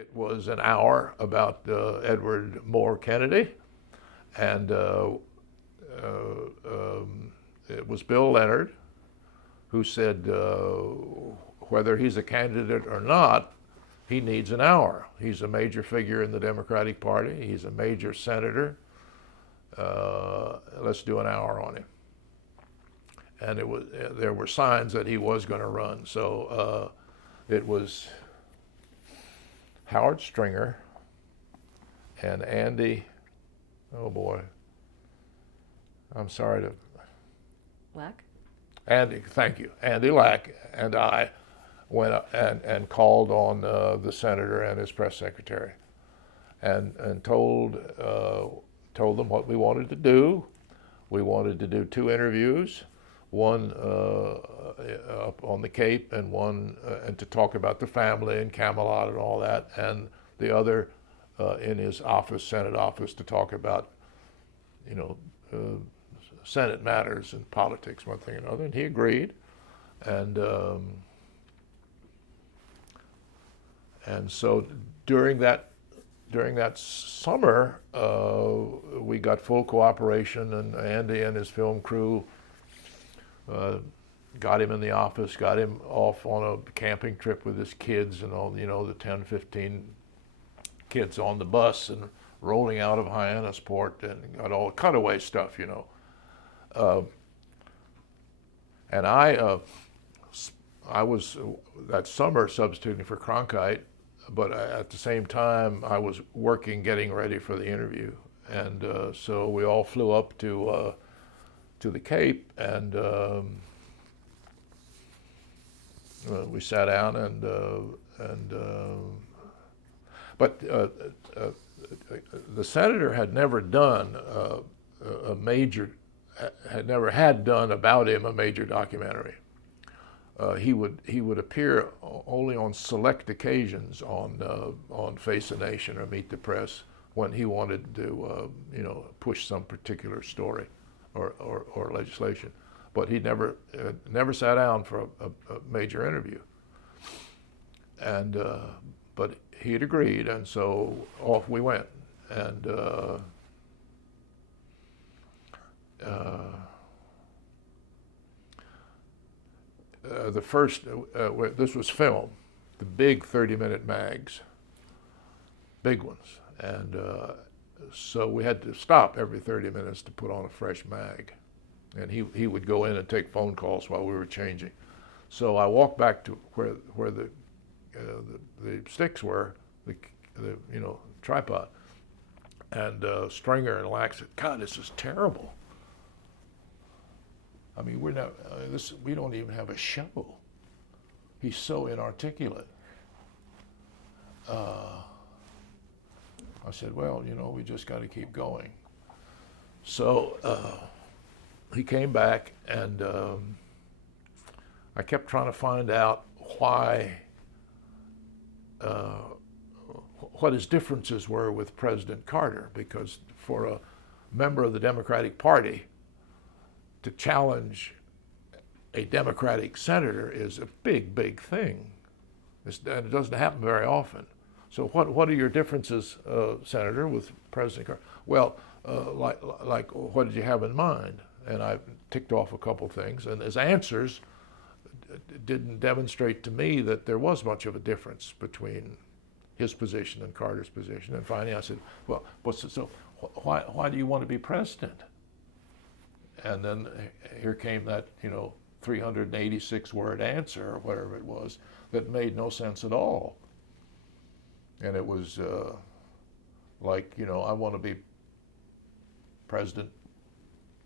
It was an hour about Edward Moore Kennedy, and it was Bill Leonard who said whether he's a candidate or not, he needs an hour. He's a major figure in the Democratic Party. He's a major senator. Let's do an hour on him. And there were signs that he was going to run. So it was Howard Stringer and Andy, oh boy, I'm sorry to. Lack? Andy, thank you. Andy Lack and I went up and called on the senator and his press secretary and told them what we wanted to do. We wanted to do 2 interviews, one up on the Cape and one and to talk about the family and Camelot and all that, and the other in his office, Senate office, to talk about, Senate matters and politics, one thing and another. And he agreed, and so during that summer, we got full cooperation, and Andy and his film crew got him in the office, got him off on a camping trip with his kids and all, the 10, 15 kids on the bus and rolling out of Hyannisport, and got all the cutaway stuff, and I was that summer substituting for Cronkite, but at the same time I was working, getting ready for the interview, and so we all flew up to the Cape, and we sat down, but the senator had never done a major, had never had done about him a major documentary. He would appear only on select occasions on Face the Nation or Meet the Press when he wanted to push some particular story or legislation, but he never sat down for a major interview. And but he had agreed, and so off we went. And the first, this was film, the big 30-minute mags, big ones, and so we had to stop every 30 minutes to put on a fresh mag, and he would go in and take phone calls while we were changing. So I walked back to where the sticks were, the tripod, and Stringer and Lack said, "God, this is terrible. I mean, we don't even have a show. He's so inarticulate." I said, "Well, we just got to keep going." So he came back, and I kept trying to find out what his differences were with President Carter, because for a member of the Democratic Party to challenge a Democratic senator is a big, big thing. And it doesn't happen very often. So what are your differences, Senator, with President Carter? Well, like what did you have in mind? And I ticked off a couple things, and his answers didn't demonstrate to me that there was much of a difference between his position and Carter's position. And finally I said, "Well, so why do you want to be president?" And then here came that 386-word answer, or whatever it was, that made no sense at all. And it was like, I want to be president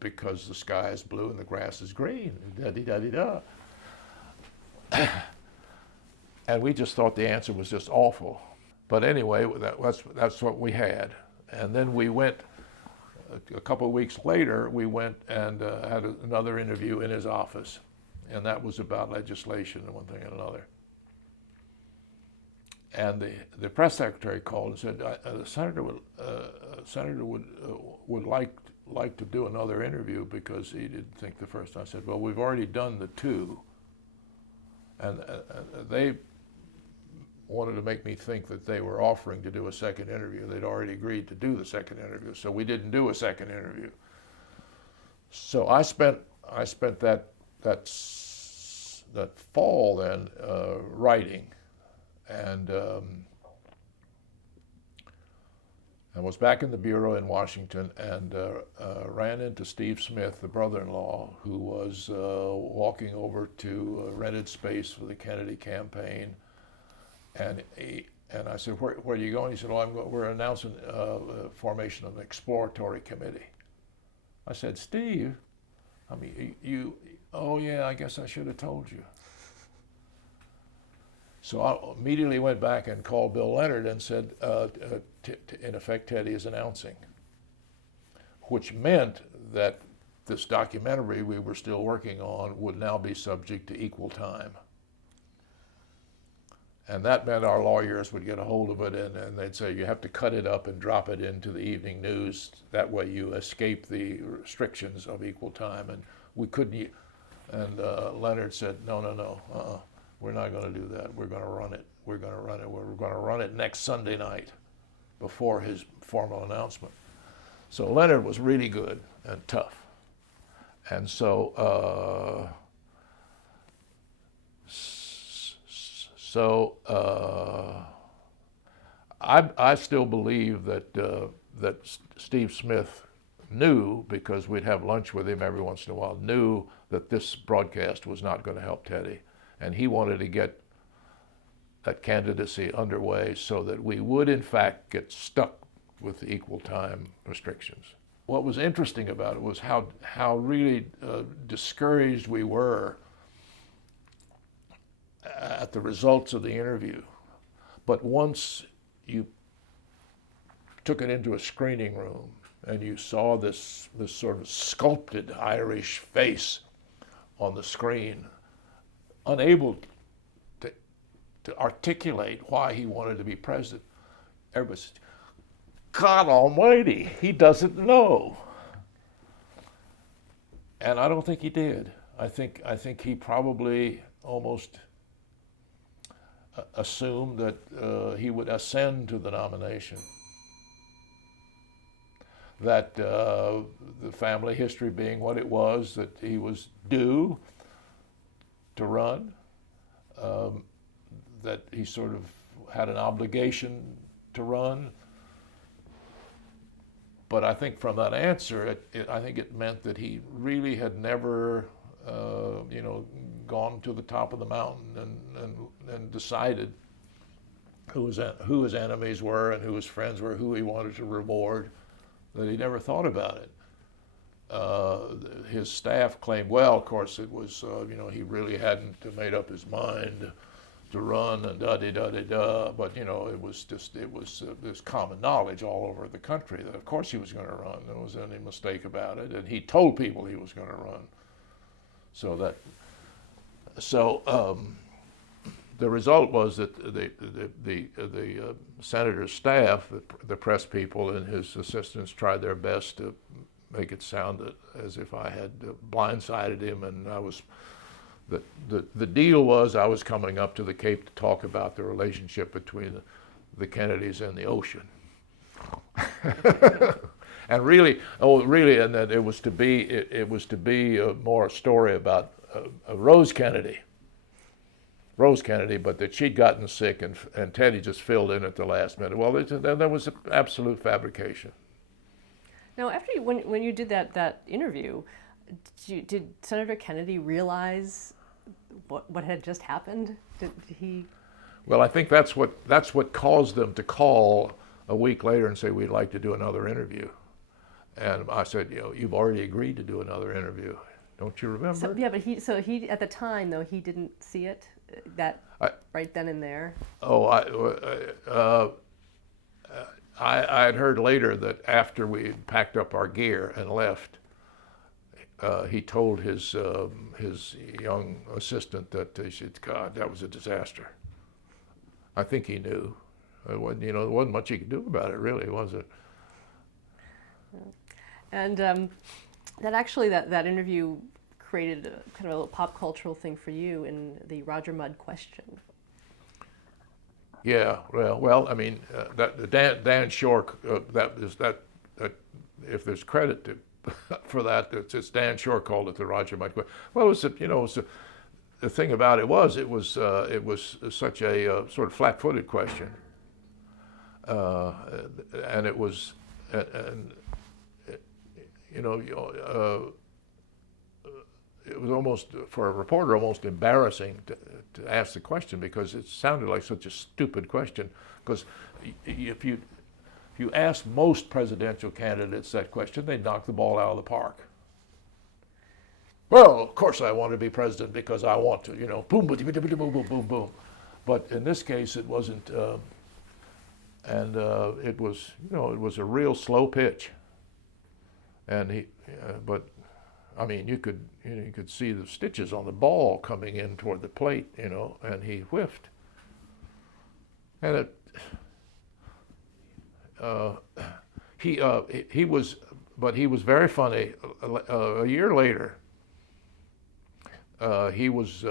because the sky is blue and the grass is green, da-dee-da-dee-da. And we just thought the answer was just awful. But anyway, that's what we had. And then we went, a couple of weeks later, we went and had another interview in his office. And that was about legislation and one thing and another. And the press secretary called and said, the senator would like to do another interview because he didn't think the first time. I said, "Well, we've already done the 2. And they wanted to make me think that they were offering to do a second interview. They'd already agreed to do the second interview, so we didn't do a second interview. So I spent that fall then writing, and I was back in the bureau in Washington, and ran into Steve Smith, the brother-in-law, who was walking over to rented space for the Kennedy campaign, and I said, "Where are you going?" He said, "We're announcing formation of an exploratory committee." I said, "Steve, I mean, oh yeah, I guess I should have told you." So I immediately went back and called Bill Leonard and said, in effect, Teddy is announcing, which meant that this documentary we were still working on would now be subject to equal time. And that meant our lawyers would get a hold of it, and they'd say, you have to cut it up and drop it into the evening news. That way you escape the restrictions of equal time. And we couldn't, and Leonard said, no, we're not going to do that. We're going to run it. We're going to run it. We're going to run it next Sunday night before his formal announcement. So Leonard was really good and tough. And so, I still believe that Steve Smith knew, because we'd have lunch with him every once in a while, knew that this broadcast was not going to help Teddy. And he wanted to get that candidacy underway so that we would, in fact, get stuck with the equal time restrictions. What was interesting about it was how really discouraged we were at the results of the interview. But once you took it into a screening room and you saw this sort of sculpted Irish face on the screen, unable to articulate why he wanted to be president, everybody said, God almighty, he doesn't know. And I don't think he did. I think he probably almost assumed that he would ascend to the nomination. That the family history being what it was, that he was due to run, that he sort of had an obligation to run. But I think from that answer, I think it meant that he really had never, gone to the top of the mountain and decided who his enemies were and who his friends were, who he wanted to reward. That he never thought about it. His staff claimed, well, of course, it was, he really hadn't made up his mind to run and da-de-da-de-da, but, it was this common knowledge all over the country that, of course, he was going to run. There wasn't any mistake about it, and he told people he was going to run. The result was that the senator's staff, the press people and his assistants, tried their best to make it sound as if I had blindsided him, and the deal was I was coming up to the Cape to talk about the relationship between the Kennedys and the ocean. And and that it was to be more a story about Rose Kennedy, but that she'd gotten sick and Teddy just filled in at the last minute. Well, there was an absolute fabrication. Now, after when you did that interview, did Senator Kennedy realize what had just happened? Did he? Well, I think that's what caused them to call a week later and say, we'd like to do another interview. And I said, you've already agreed to do another interview. Don't you remember? So, yeah, but he at the time, though, he didn't see it right then and there. Oh, I had heard later that after we had packed up our gear and left, he told his young assistant that he said, God, that was a disaster. I think he knew. There wasn't much he could do about it, really, was it? And that interview created a kind of a pop cultural thing for you in the Roger Mudd question. Yeah, well, I mean, that Dan Shore, if there's credit to for that, it's Dan Shore called it the Roger Mudd question. Well, it was the thing about it was such a sort of flat-footed question, and it was and it was almost, for a reporter, almost embarrassing to ask the question because it sounded like such a stupid question. Because if you ask most presidential candidates that question, they'd knock the ball out of the park. Well, of course I want to be president because I want to, boom, boom, boom, boom, boom, boom, boom. But in this case, it wasn't, and it was, it was a real slow pitch. And but I mean, you could see the stitches on the ball coming in toward the plate, and he whiffed. And he was very funny. A year later, he was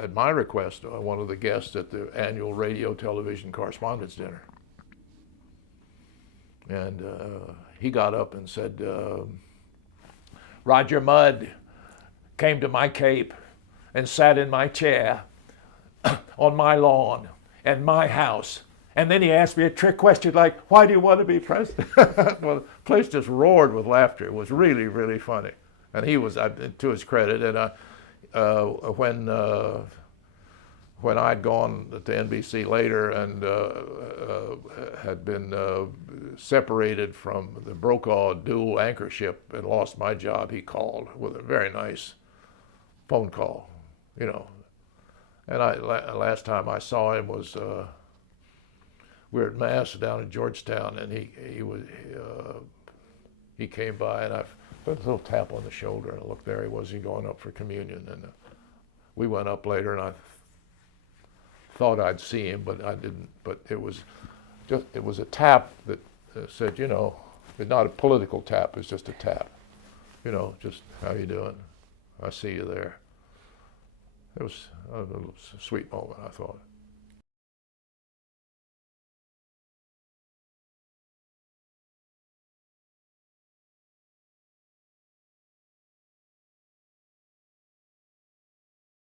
at my request one of the guests at the annual Radio Television Correspondents' Dinner, and he got up and said, Roger Mudd came to my cape and sat in my chair on my lawn and my house. And then he asked me a trick question like, why do you want to be president? Well, the place just roared with laughter. It was really, really funny. And he was, to his credit, and when I'd gone to NBC later and had been separated from the Brokaw dual anchorship and lost my job, he called with a very nice phone call, And last time I saw him was we were at Mass down in Georgetown, and he came by, and I put a little tap on the shoulder, and I looked, there he was, going up for communion, and we went up later, and I thought I'd see him, but I didn't. But it was a tap that said, it's not a political tap, it's just a tap. Just how you doing? I see you there. It was a little sweet moment, I thought.